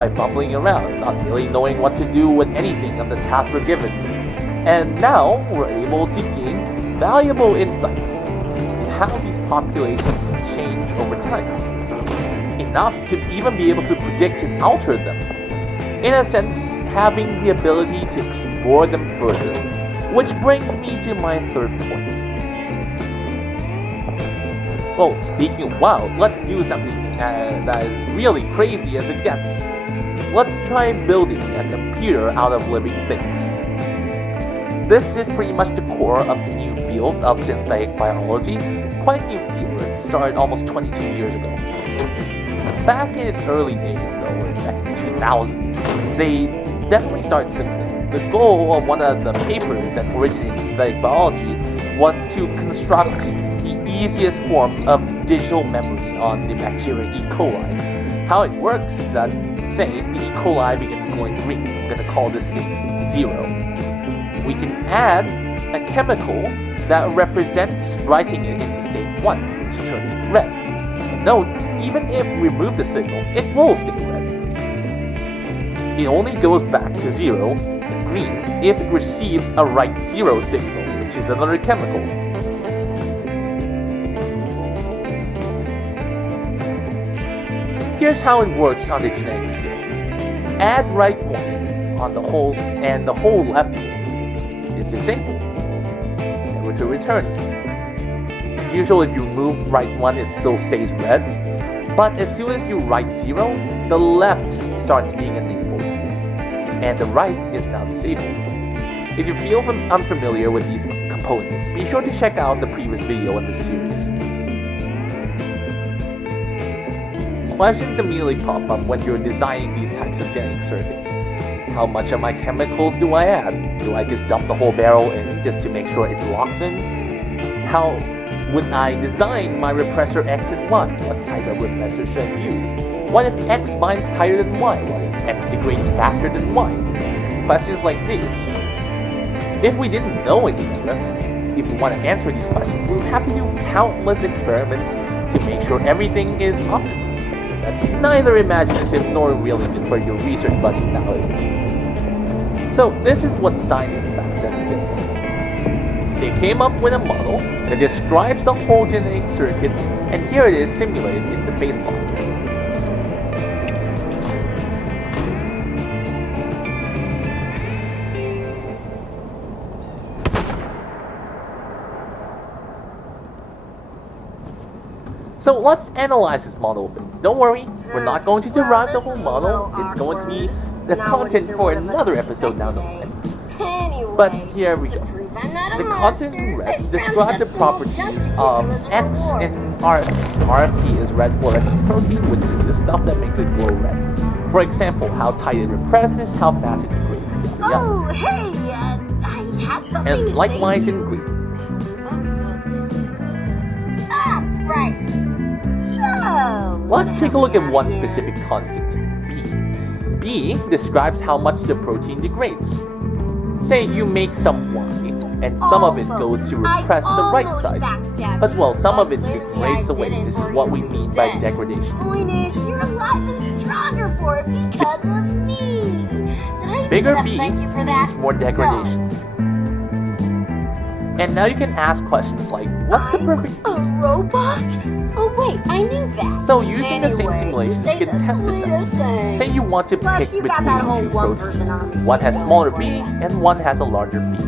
by fumbling around, not really knowing what to do with anything of the task we're given. And now we're able to gain valuable insights into how these populations change over time, enough to even be able to predict and alter them. In a sense, having the ability to explore them further, which brings me to my third point. Well, speaking of wild, let's do something that is really crazy as it gets. Let's try building a computer out of living things. This is pretty much the core of the new field of synthetic biology. Quite a new field. It started almost 22 years ago. Back in its early days, though, back in 2000, they definitely started simple. The goal of one of the papers that originated synthetic biology was to construct the easiest form of digital memory on the bacteria E. coli. How it works is that, say, the E. coli begins glowing green. We're going to call this state 0. We can add a chemical that represents writing it into state 1, which turns it red. And note, even if we remove the signal, it will stay red. It only goes back to 0 and green if it receives a write 0 signal, which is another chemical. Here's how it works on the genetic scale. Add write 1 on the whole, and the whole left is disabled. Never to return. Usually if you remove write 1, it still stays red. But as soon as you write 0, the left starts being enabled. And the right is now disabled. If you feel unfamiliar with these components, be sure to check out the previous video in this series. Questions immediately pop up when you're designing these types of genetic circuits. How much of my chemicals do I add? Do I just dump the whole barrel in just to make sure it locks in? How would I design my repressor X and Y? What type of repressor should I use? What if X binds tighter than Y? What if X degrades faster than Y? Questions like these. If we didn't know any better, if we want to answer these questions, we would have to do countless experiments to make sure everything is optimal. That's neither imaginative nor really good for your research budget now, is it? So this is what scientists back then did. They came up with a model that describes the whole genetic circuit, and here it is simulated in the phase plot. So let's analyze this model a bit. Don't worry, we're not going to derive the whole model. It's going to be the content for another episode down the line. But here we go. The content in red describes the properties of X and RFP. RFP is red fluorescent protein, which is the stuff that makes it glow red. For example, how tight it represses, how fast it degrades. Oh, hey, I had something and to likewise say. in green. Right. So, Let's take a look at one specific constant, B. B describes how much the protein degrades. Say you make some Y, and some of it goes to repress the right side. But well, some of it degrades away. This is what we mean by degradation. Point is, you're alive and stronger for it because of me. Did I even Bigger get a B thank you for that? means more degradation. And now you can ask questions like, what's the perfect A robot? Oh wait, I knew that. So using the same Anyway, simulations, say you can the test this sweetest out. things. Say you want to Plus, pick you got between that whole two one-person proteins. army. One has smaller B and one has a larger B.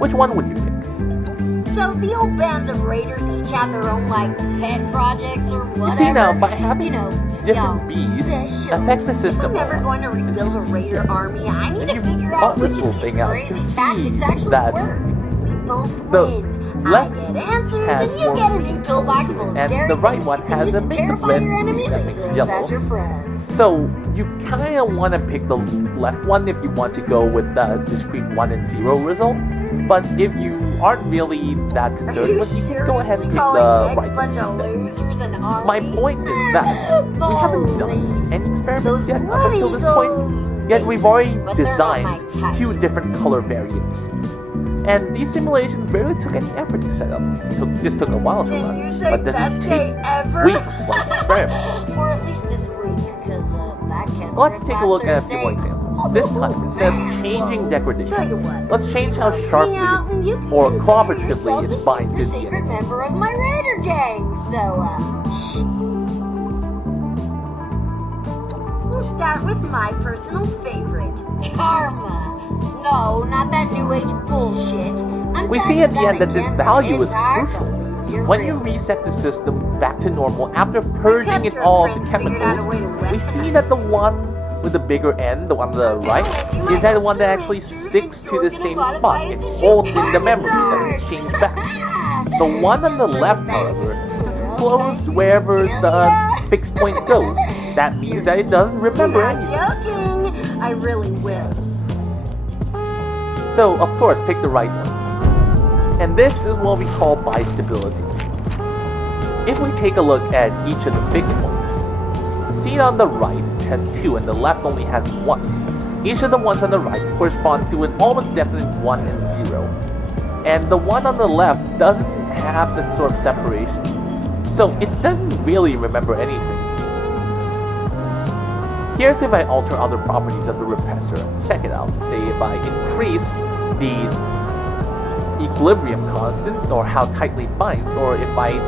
Which one would you pick? So the old bands of raiders each have their own like pet projects or whatever. You see now, by having you know, different Bs affects the If system. I'm never going to rebuild a raider army, I need to you figure thought out which this of whole these thing out, you crazy see tactics actually that work. We both the win. left I get answers has and you more get a green new toolbox to it, full of and scary the right things one you can has use a to mix of terrify red your and green enemies that and makes glance yellow. at your friends. So you kind of want to pick the left one if you want to go with the discrete 1 and 0 result. But if you aren't really that concerned with it, you can go ahead and pick the right one instead. My point is that we haven't done any experiments yet up until this point, yet we've already designed two different color variants. And these simulations barely took any effort to set up. It just took a while to Can you run, say but doesn't best day take ever? weeks like experiments. Or at least this week, because that Let's take a look at a few more examples. This time, instead of changing Tell degradation, you what. let's change how sharply You can or consider cooperatively yourself it a binds to super the secret enemy. member of my Raider gang. So, shh. We'll start with my personal favorite, Karma. No, not that new age bullshit. We see at the end that this value is crucial. When you reset the system back to normal after purging it all of the chemicals, we see that the one with the bigger end, the one on the right, is that the one that actually sticks to the same spot. It holds in the memory that we change back. The one on the left, however, just flows wherever the fixed point goes. That means that it doesn't remember Not anything. joking. I really will. So, of course, pick the right one. And this is what we call bistability. If we take a look at each of the fixed points, see on the right has 2 and the left only has 1. Each of the ones on the right corresponds to an almost definite 1 and 0. And the one on the left doesn't have that sort of separation. So it doesn't really remember anything. Here's if I alter other properties of the repressor. Check it out. Say if I increase the equilibrium constant, or how tightly it binds, or if I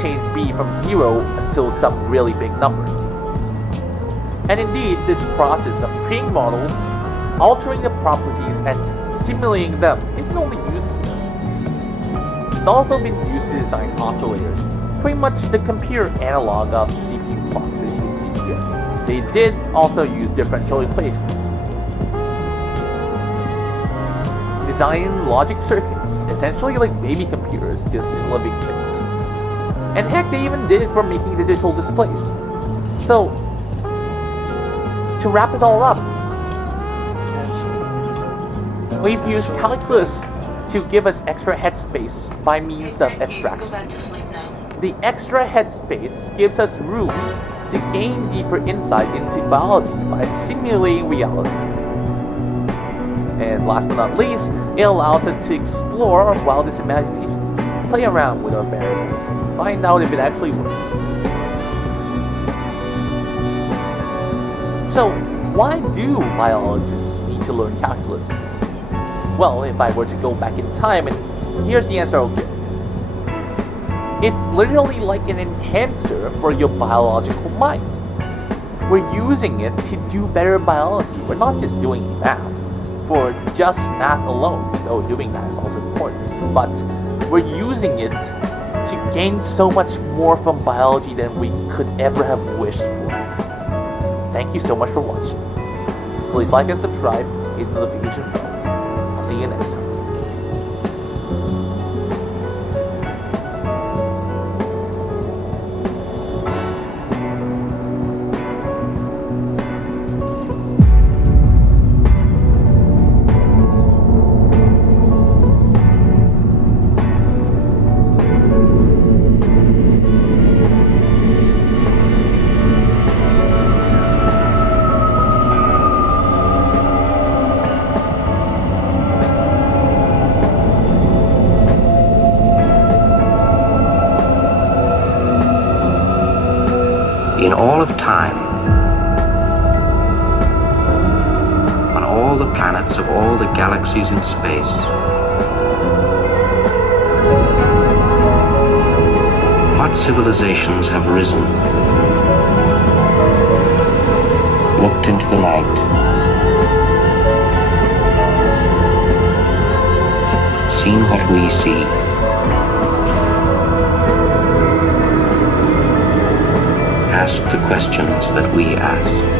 change B from 0 until some really big number. And indeed, this process of creating models, altering the properties, and simulating them isn't only used here. It's also been used to design oscillators, pretty much the computer analog of CPU clocks, as you can see here. They did also use differential equations. Design logic circuits, essentially like baby computers, just in living things. And heck, they even did it for making digital displays. So, to wrap it all up, we've used calculus to give us extra headspace by means of abstraction. The extra headspace gives us room to gain deeper insight into biology by simulating reality. And last but not least, it allows us to explore our wildest imaginations, to play around with our variables, and find out if it actually works. So, why do biologists need to learn calculus? Well, if I were to go back in time, and here's the answer I'll give. It's literally like an enhancer for your biological mind. We're using it to do better biology. We're not just doing math for just math alone, though doing that is also important, but we're using it to gain so much more from biology than we could ever have wished for. Thank you so much for watching. Please like and subscribe, hit the notification bell. I'll see you next time. In all of time, on all the planets of all the galaxies in space, what civilizations have risen, looked into the night, seen what we see, asked the questions that we ask.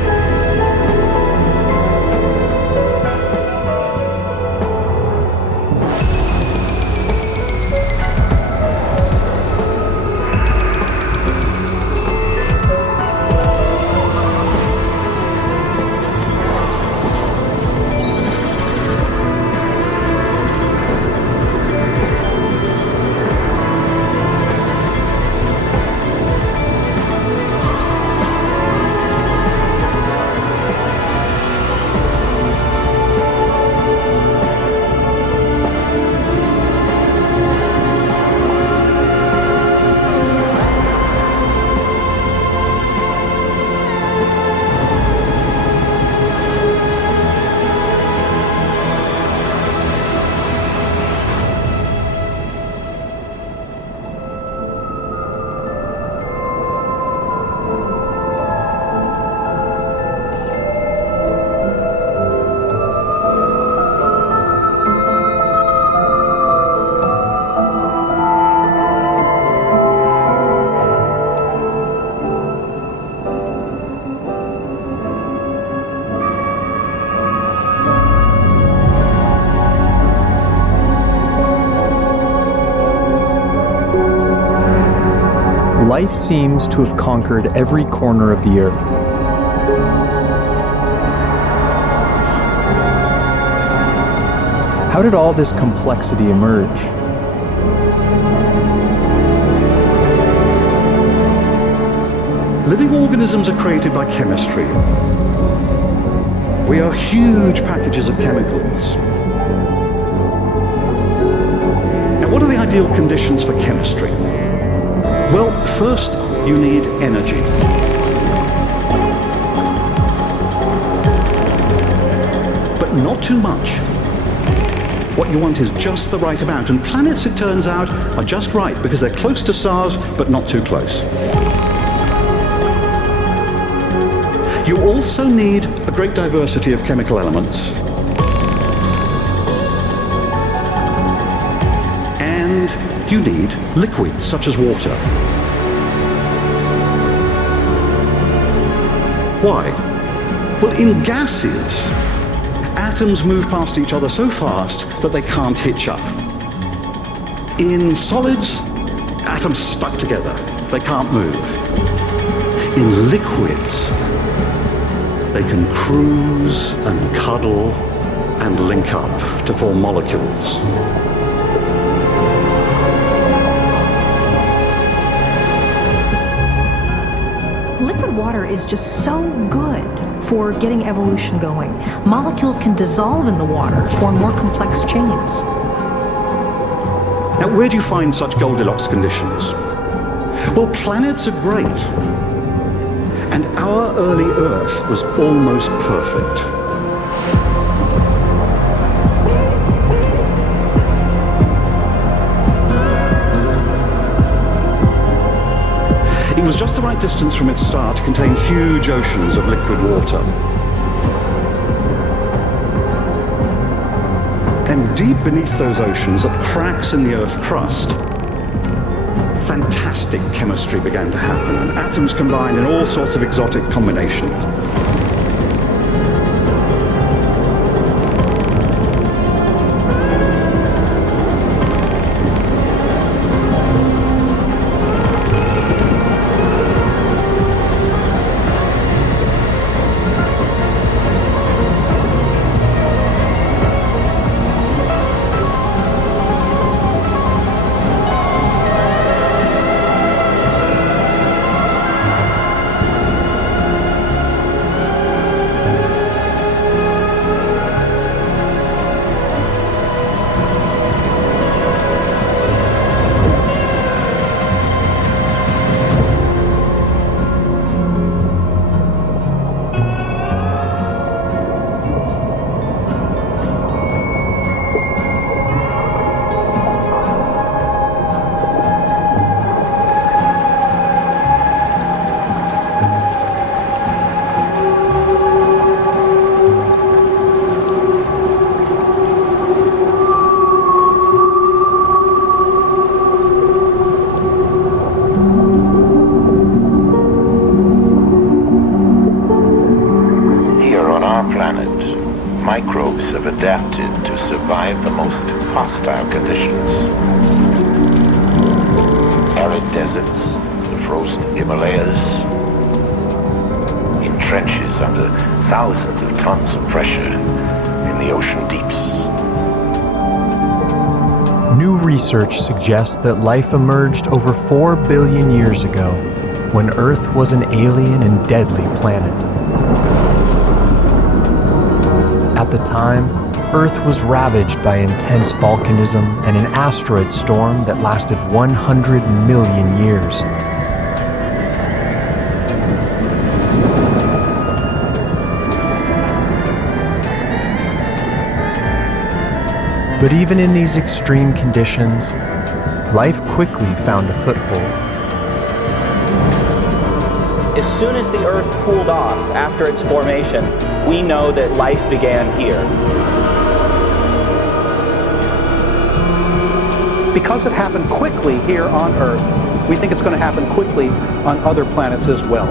life seems to have conquered every corner of the Earth. How did all this complexity emerge? Living organisms are created by chemistry. We are huge packages of chemicals. Now, what are the ideal conditions for chemistry? Well, first, you need energy. But not too much. What you want is just the right amount, and planets, it turns out, are just right because they're close to stars, but not too close. You also need a great diversity of chemical elements. And you need liquids, such as water. Why? Well, in gases, atoms move past each other so fast that they can't hitch up. In solids, atoms stuck together. They can't move. In liquids, they can cruise and cuddle and link up to form molecules. Liquid water is just so good for getting evolution going. Molecules can dissolve in the water, form more complex chains. Now, where do you find such Goldilocks conditions? Well, planets are great. And our early Earth was almost perfect. It was just the right distance from its star to contain huge oceans of liquid water. And deep beneath those oceans, at cracks in the Earth's crust, fantastic chemistry began to happen, and atoms combined in all sorts of exotic combinations. Microbes have adapted to survive the most hostile conditions. Arid deserts, the frozen Himalayas, in trenches under thousands of tons of pressure in the ocean deeps. New research suggests that life emerged over 4 billion years ago, when Earth was an alien and deadly planet. At the time, Earth was ravaged by intense volcanism and an asteroid storm that lasted 100 million years. But even in these extreme conditions, life quickly found a foothold. As soon as the Earth cooled off after its formation, we know that life began here. Because it happened quickly here on Earth, we think it's going to happen quickly on other planets as well.